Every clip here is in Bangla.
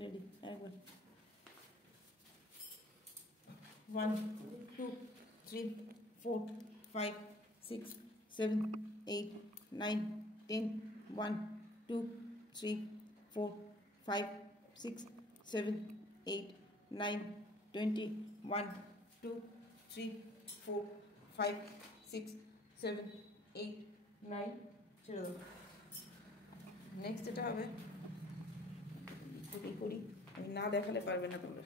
রেডি একবার 1 2 3 4 5 6 7 8 9 10 1 2 3 4 5 6 7 8 9 20 1 2 3 4 5 6 7 8 9 ছেড়ে দাও নেক্সট এটা হবে করি করি আমি না দেখালে পারবে না তোমরা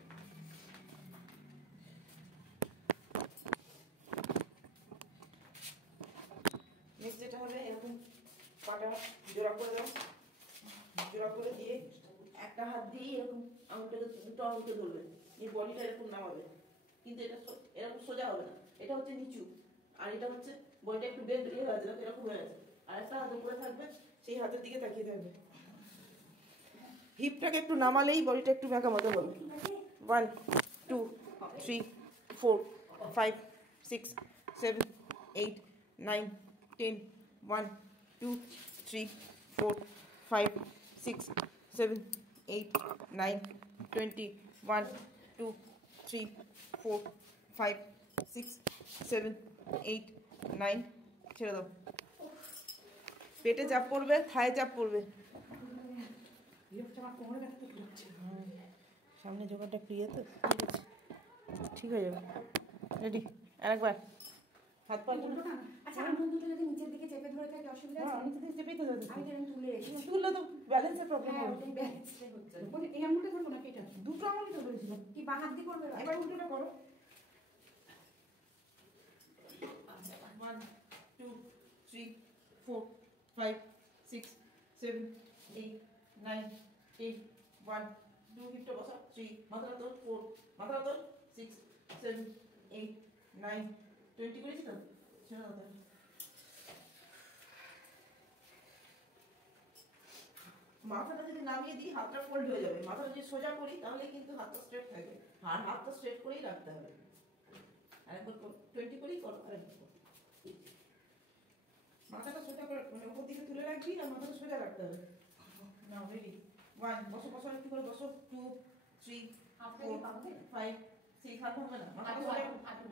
নেক্সট যেটা হবে এরকম পাটা জোড়া করে দাও জোড়া করে দিয়ে একটা হাত দিয়ে এরকম আঙুলটাকে দুটো আঙুলকে ধরবে এই বডিটা এরকম নামাবে কিন্তু এটা এরকম সোজা হবে না এটা হচ্ছে নিচু আর এটা হচ্ছে বডিটা একটু বেন্ড হয়ে আছে এরকম হয়ে আছে আর একটা হাত উপরে থাকবে সেই হাতের দিকে তাকিয়ে থাকবে হিপটাকে একটু নামালেই বডিটা একটু বাঁকা মতো হবে 1 2 3 4 5 6 7 8 9 10 1 2 3 4 5 6 7 8 9 20 1 2 3 4 5 6 7 8 9 ছেড়ে দাও পেটে চাপ পড়বে থায়ে চাপ পড়বে সামনে জোগাড়টা প্রিয় তো ঠিক হয়ে যাবে রেডি আরেকবার হাত পা আচ্ছা আঙুল দুটো যদি নিচের দিকে চেপে ধরে থাকে অসুবিধা আছে নিচের দিকে চেপেই তো যাবে আমি যেন তুলে রেখে তুললে তো ব্যালেন্সের প্রবলেম হ্যাঁ হবে ওটাই ব্যালেন্সটাই হচ্ছে বলে এই আঙুলটা ধরবো নাকি এটা দুটো আঙুলই তো বলেছিলাম কি বাঁ হাত দিয়ে করবে এবার উল্টোটা করো 1 2 3 4 5 6 7 8 9 10 1 2 হিপটা বসা 3 মাথাটা তোল 4 মাথাটা তোল 6 7 8 9 20 করেছি তো ছেড়ে দাও তাহলে মাথাটা যদি নামিয়ে দিই হাতটা ফোল্ড হয়ে যাবে মাথাটা যদি সোজা করি তাহলে কিন্তু হাতটা স্ট্রেট থাকবে আর হাতটা স্ট্রেট করেই রাখতে হবে আরেকবার 20 করেই করো আরেকবার করো মাথাটা সোজা করে মানে উপর দিকে তুলে রাখবি আর মাথাটা সোজা রাখতে হবে নাও রেডি 1 বসো বসো একটু করে বসো 2 3 4 5 6 হাত ভাঙবে না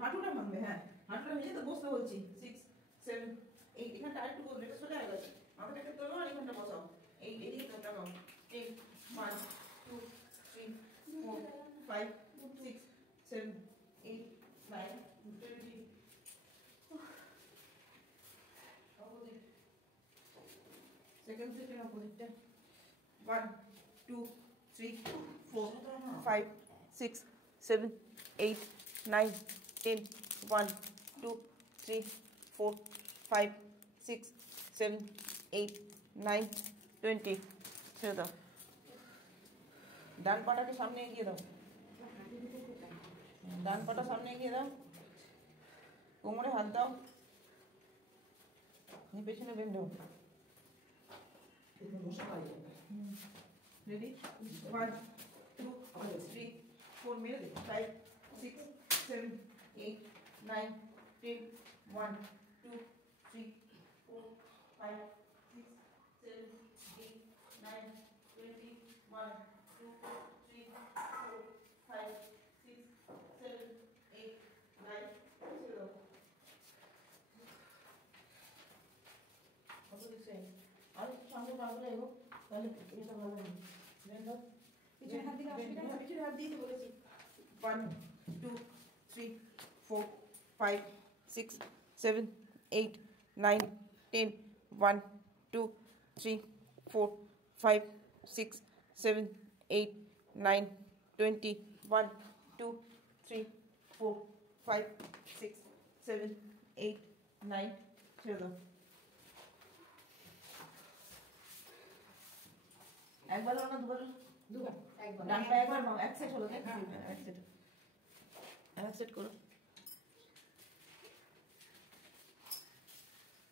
হাঁটুটা ভাঙবে হ্যাঁ হাঁটুটা ভেঙে তো বসতে বলছি 6 7 8 এখানটা আরেকটু বলবে এটা সোজা হয়ে গেছে মাথাটাকে তোলো আর এখানটা বসাও এই এদিকে তো তাকাও 10 1 2 3 4 5 6 7 8 9 20 opposite second opposite 1 2 3 4 5 6 7 8 9 10 1 2 3 4 5 6 7 8 9 20 ছেড়ে দাও ডান পাটাকে সামনে এগিয়ে দাও ডান পাটা সামনে এগিয়ে দাও কোমরে হাত দাও পেছনে বেন্ড দাও রেডি 1 2 3 4 মেরে দে 5 6 7 8 9 10 1 2 3 4 5 6 7 8 9 20 1 2 3 4 5 6 7 8 9 0 opposite side আর সামনে পাগলে এগো তাহলে এটা ভালো হবে দেখো পিছনে হাত দিলে অসুবিধা হবে পিছনে হাত দিয়ে বলেছি 1 2 3 4 5 6 7 8 9 10 1 2 3 4 5 6 7 8 9 20 1 2 3 4 5 6 7 8 9 ছেড়ে দাও একবার না দুবার একবার ডানটা একবার নাও এক সেট হলো এক সেট এক সেট করো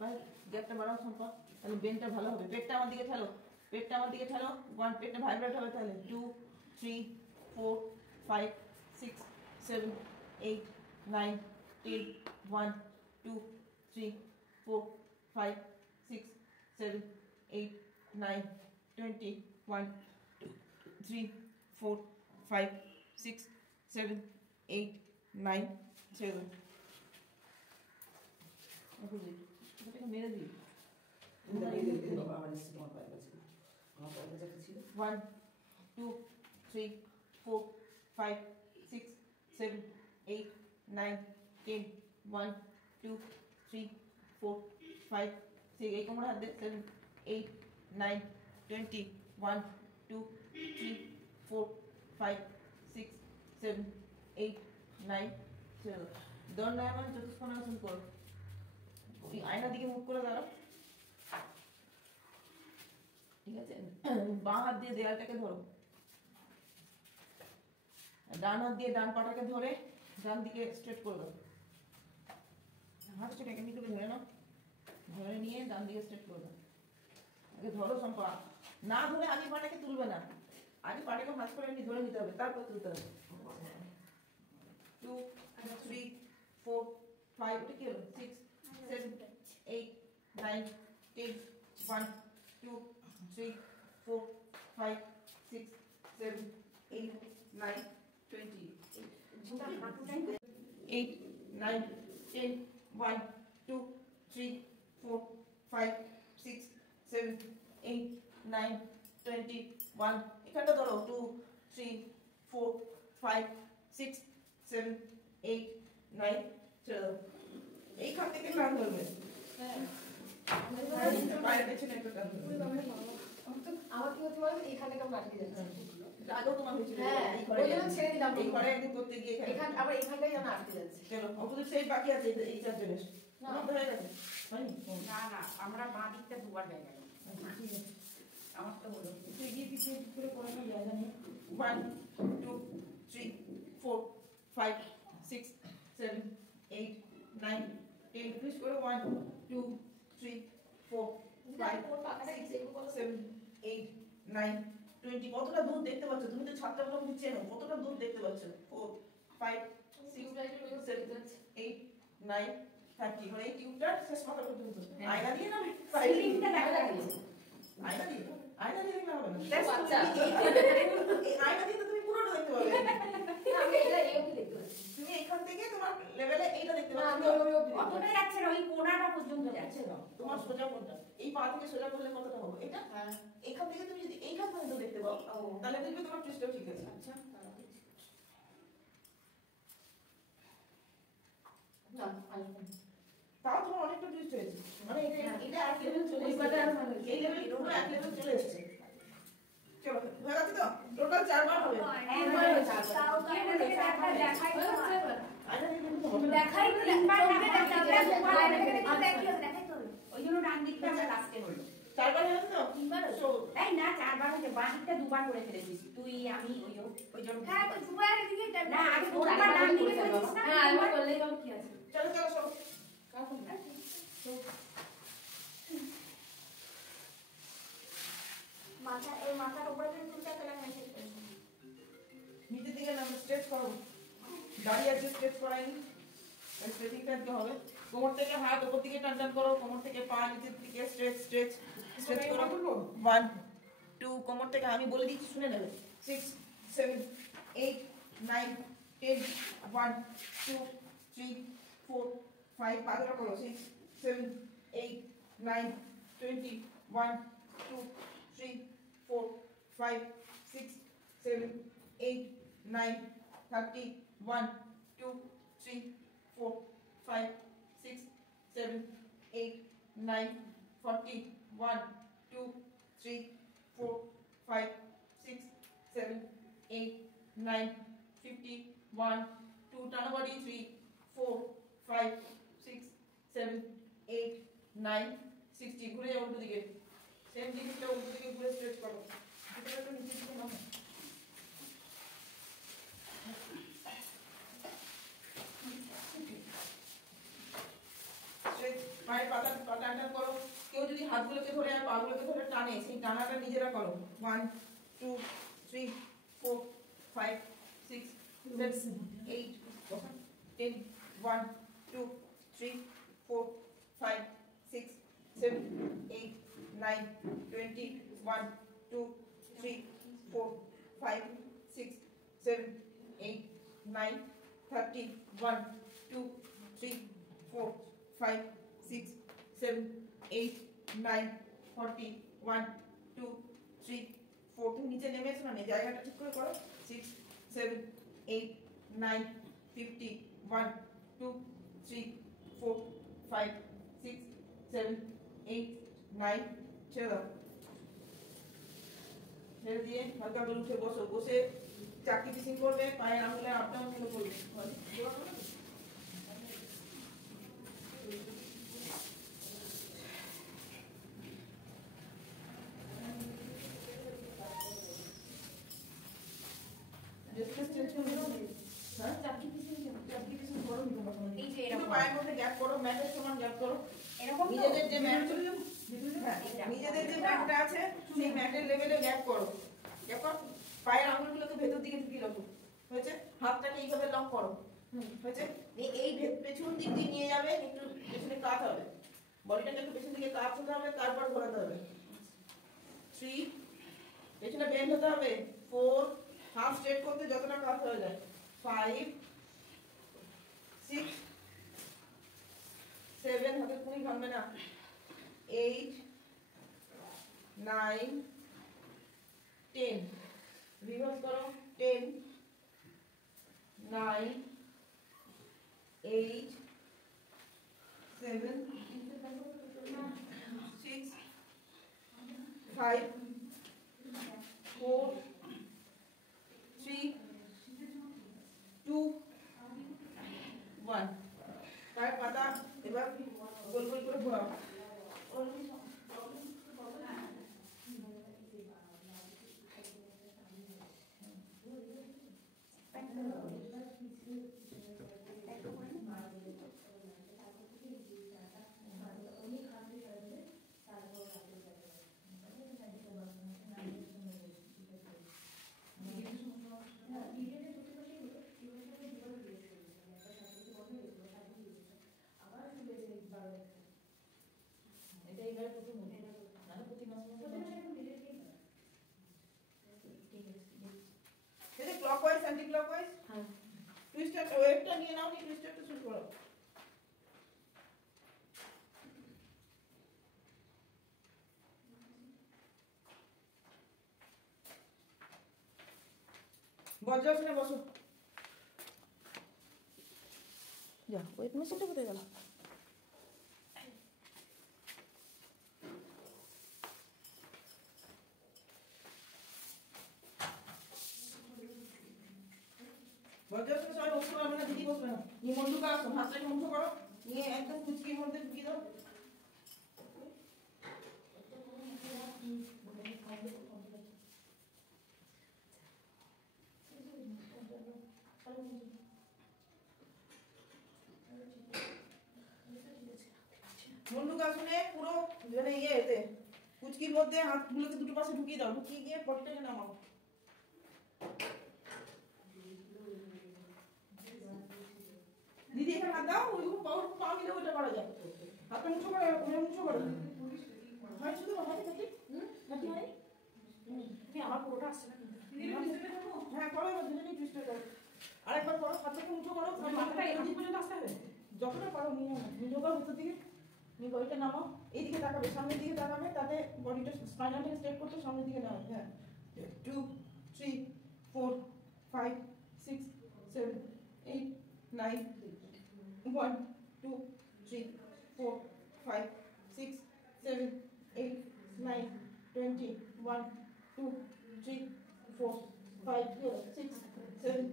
ভাই গ্যাপটা বাড়াও সম্পা তাহলে বেনটা ভালো হবে পেটটা আমার দিকে ঠেলো ওয়ান পেটটা ভাইব্রেট হবে তাহলে 2 3 4 5 6 7 8 9 10 1 2 3 4 5 6 7 8 9 20 1 2 3 4 5 6 7 8 9 ছেড়ে দাও মেরে দিই 1 2 3 4 5 6 7 8 9 10 1 2 3 4 5 6 এই কোমর হাত দে 7 8 9 20 1 2 3 4 5 6 7 8 9 চলো দণ্ডায়মান চতুষ্কোণাসন করো আয়নার দিকে মুখ করে দাঁড়াও ঠিক আছে বাঁ হাত দিয়ে দেয়ালটাকে ধরো ডান হাত দিয়ে ডান পাটাকে ধরে ডান দিকে স্ট্রেট করে দাও হাত সেটা এমনি করে ধরে নাও ধরে নিয়ে ডান দিকে স্ট্রেট করে দাও আগে ধরো সম্পা না ধরে আগে পাটাকে তুলবে না আগে পাটাকে ভাঁজ করে এমনি ধরে নিতে হবে তারপর তুলতে হবে 2 3 4 5 ওটা কি হলো 6 7 8 9 10 1 2 3 4 5 6 7 8 9 20 8 9 10 1 2 3 4 5 6 7 8 9 20 1 এখানটা ধরো 2 3 4 5 6 7 8 9 ছেড়ে দাও এইখান থেকে টান ধরবে বাইরে পেছনে একটা টান ধরবে আমার কি হতে পারে এখানে কেমন আটকে যাচ্ছে আগেও তোমার হয়েছিল হ্যাঁ এই ওই জন্য ছেড়ে দিলাম এই ঘরে একদিন করতে গিয়ে এখানে আবার এখানটাই যেন আটকে যাচ্ছে চলো অপোজিট সাইড বাকি আছে এই চারজনের তোমার তো হয়ে গেছে হয়নি না না আমরা বাঁ দিকটা দুবার হয়ে গেল ঠিক আছে আমার তো হলো তুই গিয়ে পিছিয়ে করে পড়ানো জায়গা নেই 1 2 3 4 5 6 7 8 9 10 ফিনিশ করো 1 2 3 4 5 6 7 8 9 20 কতটা দূর দেখতে পাচ্ছ তুমি তো ছাদটা মোটামুটি চেনো কতটা দূর দেখতে পাচ্ছ 4 5 6 7 8 9 30 মানে এই টিউবটা শেষ মাথা পর্যন্ত আয়না দিয়ে না সিলিংটা দেখা যাচ্ছে আয়না দিয়ে দেখলে হবে না বাচ্চা এই আয়না দিয়ে তো তুমি পুরোটা দেখতে পাবে আমি এটা এই অবধি দেখতে পাচ্ছি তুমি এখান থেকে তোমার লেভেলে এইটা দেখতে না পাচ্ছ আমি ওই অবধি অতটা যাচ্ছে না ওই কোণাটা পর্যন্ত যাচ্ছে যাচ্ছে না তোমার সোজা কোনটা এই পা থেকে সোজা করলে কতটা হবে এটা হ্যাঁ এখান থেকে তুমি যদি এইখান পর্যন্ত দেখতে পাও তাহলে দেখবে তোমার টুইস্টটাও ঠিক আছে আচ্ছা না আসবে তাও তোমার অনেকটা টুইস্ট হয়েছে মানে এটা এক লেভেল চলে ওই এসেছে পাটা আর ভালো এই লেভেল পুরো এক লেভেল চলে এসেছে চলো হয়ে গেছে তো টোটাল 4 বার হবে একবার হয়েছে তাও তো একটা দেখাই দেখাই আয়না দিয়ে দেখতে হবে না। দেখাই তিনবার দেখাই তো ওই জন্য ডান দিকটা আমরা লাস্টে হলো 4 বার হয়ে গেছে তো তিনবার হয়েছে? So, তাই না চারবার হয়েছে বাঁ দিকটা দুবার করে ফেলেছিস তুই আমি ওই জন্য হ্যাঁ তো দুবারের দিকে না আগে দুবার ডান দিকে করেছিস না হ্যাঁ একবার করলেই হবে কি আছে চলো চলো চলো কাকুন না মাথা এই মাথার উপরে থেকে তুলতে গেলে মেসেজ করছি নিচের দিকে নাম স্ট্রেচ করো দাঁড়িয়ে আছে স্ট্রেচ করাইনি স্ট্রেচিংটা আজকে হবে কোমর থেকে হাত উপর দিকে টান টান করো কোমর থেকে পা নিচের দিকে স্ট্রেচ স্ট্রেচ স্ট্রেচ করো 1 2 কোমর থেকে আমি বলে দিচ্ছি শুনে নেবে 6 7 8 9 10 1 2 3 4 5 পাঁচটা করো 6 7 8 9 20 1 2 3 4 5 6 7 8 9 30 1 2 3 4 5 6 7 8 9 40 1 2 3 4 5 6 7 8 9 50 1 2 টানা body 3 4 5 6 7 8 9 60 ঘুরে যাও উল্টো দিকে সেম জিনিসটা উল্টো দিকে ঘুরে স্ট্রেচ করো এটা একটু নিচে দিকে নাও পায়ের পাতা টান টান করো কেউ যদি হাতগুলোকে ধরে আর পাগুলোকে ধরে টানে সেই টানাটা নিজেরা করো 1 2 3 4 5 6 7 8 10 1 2 3 4 5 6 7 8 9 20 1 2 3 4 5 6 7 8 9 30 1 2 3 4 5 6 7 8 9 40 1 2 3 4 তুমি নিচে নেমে এসো না জায়গাটা ঠিক করে করো 6 7 8 9 50 1 2 3 4 5 6 7 8 9 ছেড়ে দাও ছেড়ে দিয়ে হালকা করে উঠে বসো বসে চাকরি পিসিং করবে পায়ের আঙুলে আপ ডাউন গুলো করবে পায়ের মধ্যে গ্যাপ করো ম্যাটের সমান গ্যাপ করো নিজেদের যে ম্যাট নিজেদের যে ম্যাটটা আছে সেই ম্যাটের লেভেলে গ্যাপ করো দেখো পায়ের আঙুলগুলোকে ভেতর দিকে ঢুকিয়ে রাখো হয়েছে হাতটাকে এইভাবে লক করো হয়েছে এই পেছন দিক দিয়ে নিয়ে যাবে একটু পেছনে কাত হবে বডিটাকে একটু পেছন দিকে কাত হতে হবে তারপর ঘোরাতে হবে 3 পেছনে বেন্ড হতে হবে 4 হাফ স্ট্রেট করতে যতটা কাত হয়ে যায় 5 6 7 হাতে পুরি ভাঙবে না 8 9 10 রিভার্স করো 10 9 8 7 6 5 4 3 2 1 পায়ের পাতা এবার গোল গোল করে ঘোরাও क्लॉकवाइज एंटी क्लॉकवाइज हां ट्विस्टर वेटটা নিয়ে নাও নি টুইস্টারটা শুরু করো বজ্রাসনে বসো যা ওয়েট মেশিনটা কোথায় গেল বজ্রাসনে সবাই বসো আমরা দিদি বসবে না নিয়ে মন্ডুকা আসো হাতটাকে মুঠো করো নিয়ে একদম কুচকির মধ্যে ঢুকিয়ে দাও মন্ডুকাসনে পুরো মানে এতে কুচকির মধ্যে হাতগুলোকে দুটো পাশে ঢুকিয়ে দাও ঢুকিয়ে গিয়ে পটিটাকে নামাও দিদি এখানে হাত দাও ওই পা মিলে ওটা করা যায় হাতটা মুঠো করো ওটা মুঠো করো হয় শুধু হাতে কাটি কাটি হয় আমার পুরোটা আসছে না হ্যাঁ করো এবার দুজনেই টুইস্টার করো আরেকবার করো হাতটাকে মুঠো করো মাথাটা এদিক পর্যন্ত আসতে হবে যখন পারো নিয়ে যাও ভিতর দিকে নিয়ে বডিটা নামাও এইদিকে তাকাবে সামনের দিকে তাকাবে তাতে বডিটা স্পাইনালটাকে স্ট্রেট করতে সামনের দিকে নাও হ্যাঁ 2 3 4 5 6 7 8 9 1 2 3 4 5 6 7 8 9 20 1 2 3 4 5 6 7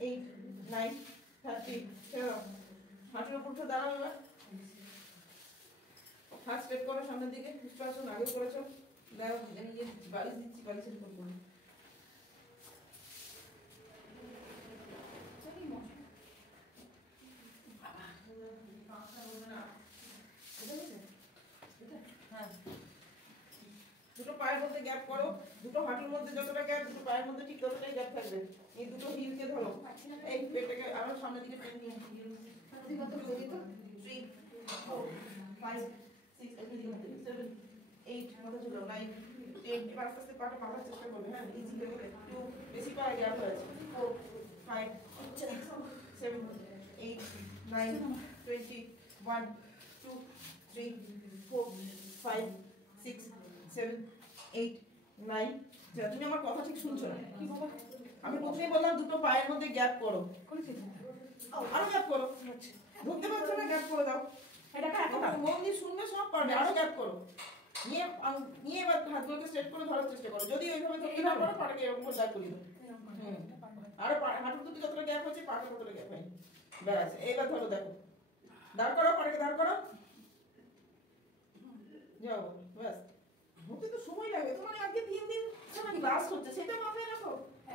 8 9 30 চলো হাঁটুর উপর উঠে দাঁড়াও এবার হাত স্ট্রেট করো সামনের দিকে পুষ্পাসন আগে করেছো দাও ইয়ে বালিশ দিচ্ছি বালিশের উপর করো দুটো পায়ের মধ্যে গ্যাপ করো দুটো হাঁটুর মধ্যে যতটা গ্যাপ দুটো পায়ের মধ্যে ঠিক ততটাই গ্যাপ থাকবে এই দুটো হিলকে ধরো এই পেটটাকে আবার সামনের দিকে টেনে নিয়ে 3 4 5 6 7 8 মাথা ঝুলাও 9 10 এবার আস্তে আস্তে পাটা পাকার চেষ্টা করবে হ্যাঁ ইজি লেভেলে একটু বেশি পায়ে গ্যাপ হয়েছে 4 5 6 7 8 9 20 1 2 3 4 5 6 7 8 9 তুমি আমার কথা ঠিক শুনছো না কি বাবা আমি প্রথমেই বললাম দুটো পায়ের মধ্যে গ্যাপ করো আরো গ্যাপ করো ধরতে পারছো না গ্যাপ করে দাও এটা মন দিয়ে শুনবে সব পারবে আরো গ্যাপ করো নিয়ে নিয়ে এবার হাতগুলোকে স্ট্রেট করে ধরার চেষ্টা করো যদি ওইভাবে ধরতে না পারো পাটাকে এরকম করে দাঁড় করিয়ে দাও আরো হাঁটুর দুটো যতটা গ্যাপ হচ্ছে পাটা ততটা গ্যাপ হয় ব্যাস এইবার ধরো দেখো দাঁড় করো পাটাকে দাঁড় করো যাও ব্যাস হতে তো সময় লাগবে তোমার আজকে 3 দিন ক্লাস হচ্ছে সেটা মাথায় রাখো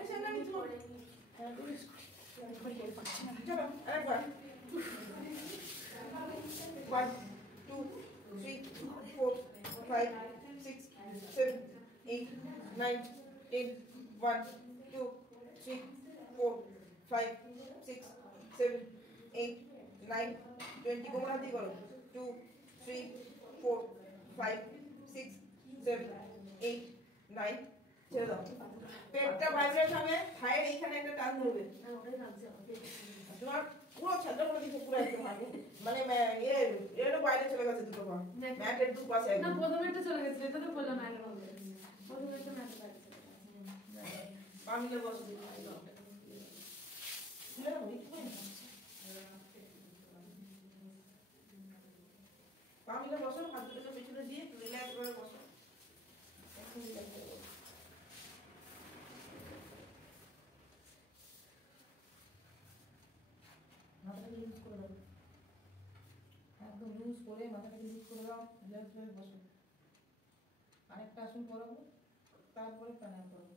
সেটা কিছু চলো আরেকবার 1 2 3 4 5 6 7 8 9 10 1 2 3 4 5 6 7 8 9 20 কোমর হাতি করো 2 3 4 5 6 7 8 9 ছেড়ে দাও পেটটা ভাইব্রেট হবে থায়ের এইখানে একটা টান ধরবে তোমার পুরো ছাত্র করে দিচ্ছে পুরো একদম আগে মানে এর বাইরে চলে গেছে দুটো পা ম্যাটের দু পাশে না প্রথমে একটা চলে গেছে এটা তো বললাম না প্রথমে একটা ম্যাচ আছে পা মিলে বসো পা মিলে বসো হাত দুটো পেছনে দিয়ে রিল্যাক্স করে বসো মাথাটাকে ইউজ করে দাও একদম ইউজ করে মাথাটাকে ইউজ করে দাও রিল্যাক্স হয়ে বসো আরেকটা আসন করাবো তারপরে প্রাণায়াম করবো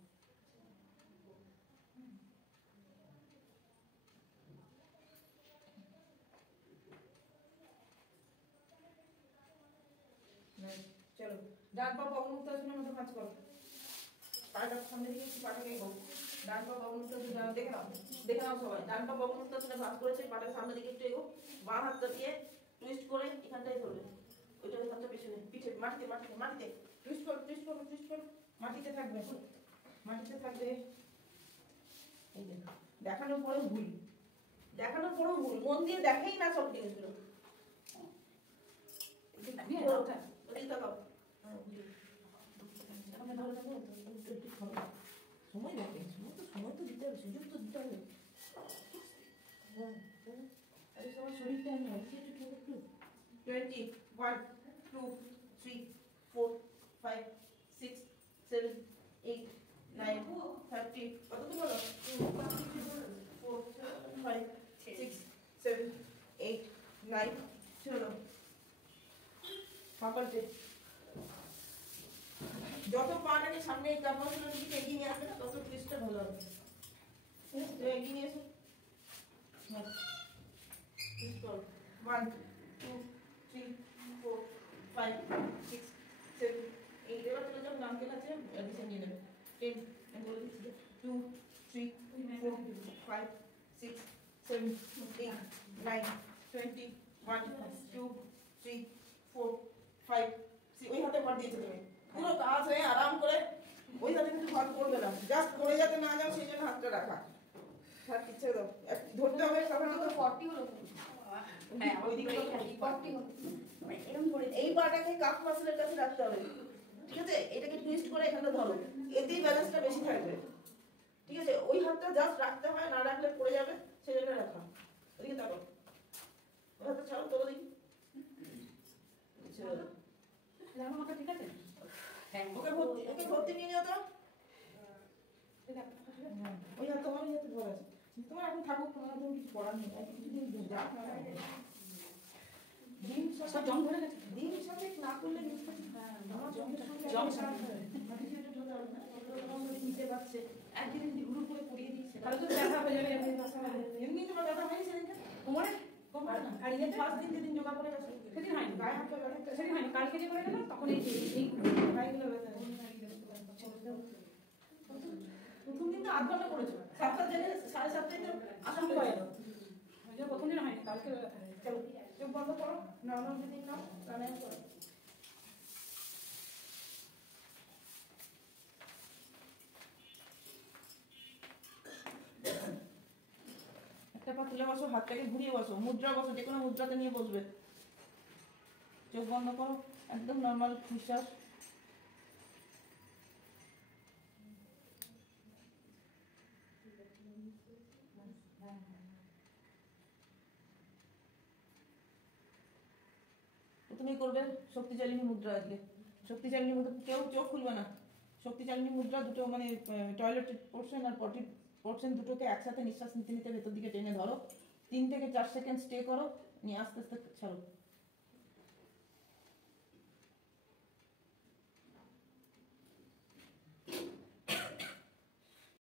চলো ডান পা অবমুক্ত আসনের মধ্যে ভাঁজ করো পাটা সামনে দিকে একটু পাটাকে হোক ডান পা অবমুক্ত আসন দেখে নাও সবাই ডান পা অবমুক্ত আসনে ভাঁজ করেছে পাটাকে সামনে দিকে একটু এগো বাঁ হাতটা দিয়ে টুইস্ট করে এখানটাই ধরবে ওইটাকে হাতটা পেছনে পিঠে মাটিতে টুইস্ট করো মাটিতে থাকবে এই যে দেখানোর পরেও ভুল মন দিয়ে দেখেই না সব জিনিসগুলো সময় লাগে সময় তো দিতে হবে সুযোগ তো দিতে হবে তোমার শরীরটা আমি একটু 20 1 2 3 4 5 6 7 8 9 30 কত তো বলো 4 5 6 7 8 9 চলো পাপালতে যত পাটাকে সামনে কাপড়গুলোর দিকে এগিয়ে নিয়ে আসবে না তত টুইস্টটা ভালো হবে তো এগিয়ে নিয়ে এসো টুইস্ট করো 1 2 3 4 5 6 7 8 এবার চলে যাও নাম কেন আছে অ্যাডিশন নিয়ে নেবে 10 আমি বলে দিচ্ছি 2 3 4 5 6 7 8 9 20 1 2 3 4 5 ওই হাতে ভর দিয়েছো তুমি পুরো কাজ হয়ে আরাম করে ওই হাতে কিন্তু ভর করবে না জাস্ট করে যাতে না যাও সেই জন্য হাতটা রাখা হাত ইচ্ছে দাও ধরতে হবে সাধারণত 40 হলো হ্যাঁ ওই দিকে 40 হলো এরকম করে এই পাটাকে কাফ মাসলের কাছে রাখতে হবে ঠিক আছে এটাকে টুইস্ট করে এখানে ধরো এতেই ব্যালেন্সটা বেশি থাকবে ঠিক আছে ওই হাতটা জাস্ট রাখতে হয় না রাখলে পড়ে যাবে সেই জন্য রাখা ওদিকে তাকাও ওই হাতটা ছাড়ো তোলো দেখি আমার মাথা ঠিক আছে হ্যাঁ ওকে ভর্তি নিয়ে যাও তো ওই হাত তোমার হাতে ভর আছে তোমার এখন থাকুক তোমার তো কিছু করার নেই আর কিছুদিন যাক না ডিম সব জং ধরে গেছে ডিম সাথে না করলে নিতে আমার জং নিতে পারছে একদিন ঘুরু করে পড়িয়ে দিয়েছে তাহলে তো দেখা হয়ে যাবে এমনি তোমার ব্যথা হয়নি সেদিনকে কোমরে কোমরে না আর এই ফার্স্ট দিন যেদিন যোগা করে গেছে সেদিন হয়নি গায়ে হাত পা ব্যথা সেদিন হয়নি কালকে যে করে গেলাম তখন এই গায়েগুলো ব্যথা প্রথম দিন তো 8 ঘন্টা করেছো 7টা জেনে 7:30 তো আসন হয়ে গেল প্রথম দিন হয়নি কালকে ব্যথা চলো চোখ বন্ধ করো নর্মাল ব্রিদিং নাও প্রাণায়াম করো একটা পা তুলে বসো, হাতটাকে ঘুরিয়ে বসো, মুদ্রা বসো, যে কোনো মুদ্রাতে নিয়ে বসবে। চোখ বন্ধ করো, একদম নর্মাল নিঃশ্বাস। প্রথমেই করবে শক্তিশালিনী মুদ্রা। আজকে শক্তিশালিনী মুদ্রা, কেউ চোখ খুলবে না। শক্তিশালিনী মুদ্রা দুটো মানে টয়লেট পোর্শন আর পটি পোর্শন দুটোকে একসাথে নিঃশ্বাস নিতে নিতে ভেতর দিকে টেনে ধরো। 3 থেকে 4 সেকেন্ড স্টে করো, নিয়ে আস্তে আস্তে ছাড়ো।